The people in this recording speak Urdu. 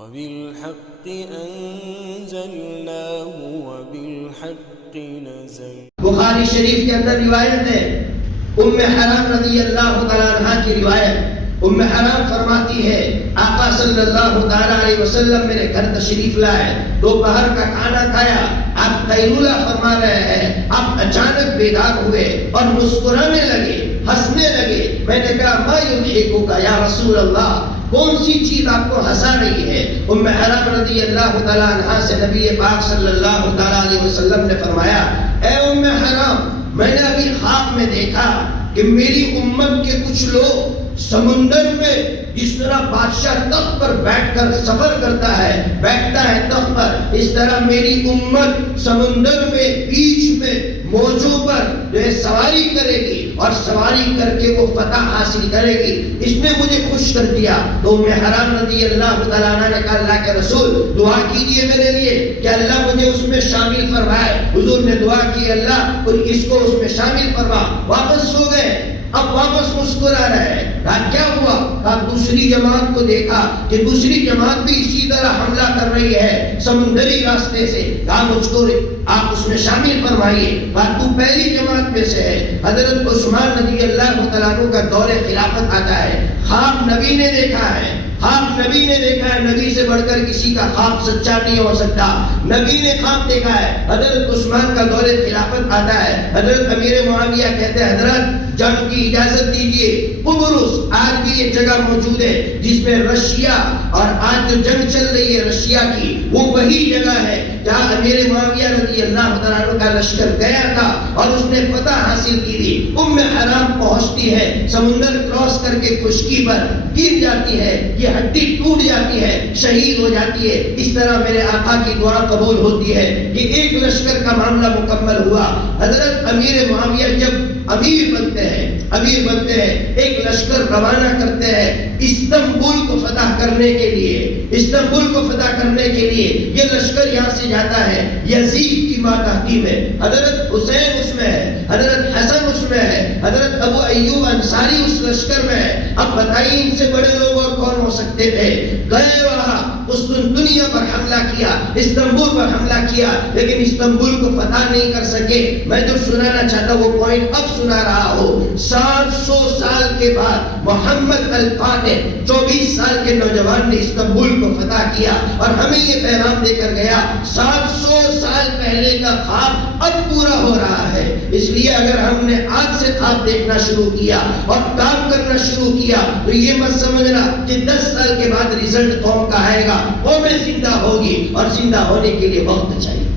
وبالحق أنزلناه وبالحق نزل. بخاری شریف کے اندر روایت ہے، ام حرام رضی اللہ تعالیٰ عنہ کی روایت. ام حرام فرماتی ہے آقا صلی اللہ تعالیٰ علیہ وسلم میرے گھر تشریف لائے، دوپہر کا کھانا کھایا، آپ قیلولہ فرما رہے ہیں، آپ اچانک بیدار ہوئے اور مسکرانے لگے، ہنسنے لگے. میں نے کہا ما یضحکک یا رسول اللہ، کون سی چیز آپ کو ہنسا رہی ہے؟ ام حرام رضی اللہ تعالیٰ عنہ سے نبی پاک صلی اللہ تعالیٰ علیہ وسلم نے فرمایا، اے ام حرام، میں نے ابھی خواب میں دیکھا کہ میری امت کے کچھ لوگ سمندر میں جس طرح بادشاہ تخت پر بیٹھ کر سفر کرتا ہے، بیٹھتا ہے تخت پر، اس طرح میری امت سمندر میں بیچ میں موجوں پر جو ہے سواری کرے گی اور سواری کر کے وہ فتح حاصل کرے گی. اس نے مجھے خوش کر دیا. تو ام حرام رضی اللہ تعالیٰ عنہ نے کہا اللہ کے رسول دعا کیجئے میرے لیے کہ اللہ مجھے اس میں شامل فرمائے. حضور نے دعا کی اللہ اور اس کو اس میں شامل فرما. واپس سو گئے، اب واپس مسکرا رہے ہیں. کیا ہوا؟ دوسری جماعت کو دیکھا کہ دوسری جماعت بھی اسی طرح حملہ کر رہی ہے سمندری راستے سے. مجھ کو آپ اس میں شامل فرمائیے. تو پہلی جماعت میں سے ہے. حضرت عثمان رضی اللہ تعالیٰ عنہ کا دور خلافت آتا ہے. خواب نبی نے دیکھا ہے، خواب نبی نے دیکھا ہے. نبی سے بڑھ کر کسی کا خواب سچا نہیں ہو سکتا. نبی نے خواب دیکھا ہے. حضرت عثمان کا دور خلافت آتا ہے. حضرت امیر معاویہ کہتے ہیں حضرت جنگ کی اجازت دیجیے. قبرص آج بھی یہ جگہ موجود ہے جس میں رشیا اور آج جو جنگ چل رہی ہے رشیا کی، وہ وہی جگہ ہے جہاں امیر معاویہ رضی اللہ تعالیٰ عنہ کا لشکر گیا تھا اور اس نے فتح حاصل کی تھی. ام حرام پہنچتی ہے، سمندر کراس کر کے خشکی پر گر جاتی ہے، یہ ہڈی ٹوٹ جاتی ہے، شہید ہو جاتی ہے. اس طرح میرے آقا کی دعا قبول ہوتی ہے. یہ ایک لشکر کا معاملہ مکمل ہوا. حضرت امیر معاویہ جب امیر بنتے ہیں ایک لشکر روانہ کرتے ہیں استنبول کو فتح کرنے کے لیے. استنبول کو فتح کرنے کے لیے یہ لشکر یہاں سے جاتا ہے. یزید کی ماتحتی میں حضرت حسین اس میں ہے، حضرت حسن اس میں ہے، حضرت ابو ایوب انصاری اس لشکر میں ہے. اب بتائیے ان سے بڑے لوگ اور کون ہو سکتے تھے؟ گئے وہاں قسطنطنیہ پر حملہ کیا، استنبول پر حملہ کیا، لیکن استنبول کو فتح نہیں کر سکے. میں جو سنانا چاہتا وہ پوائنٹ اب سنا رہا ہوں. 700 سال کے بعد محمد الفاتح 24 سال کے نوجوان نے استنبول کو فتح کیا اور ہمیں یہ پیغام دے کر گیا 700 سال پہلے کا خواب اب پورا ہو رہا ہے. اس لیے اگر ہم نے آج سے خواب دیکھنا شروع کیا اور کام کرنا شروع کیا تو یہ مت سمجھنا کہ 10 سال کے بعد رزلٹ قوم کا آئے گا. قومیں زندہ ہوگی اور زندہ ہونے کے لیے وقت چاہیے.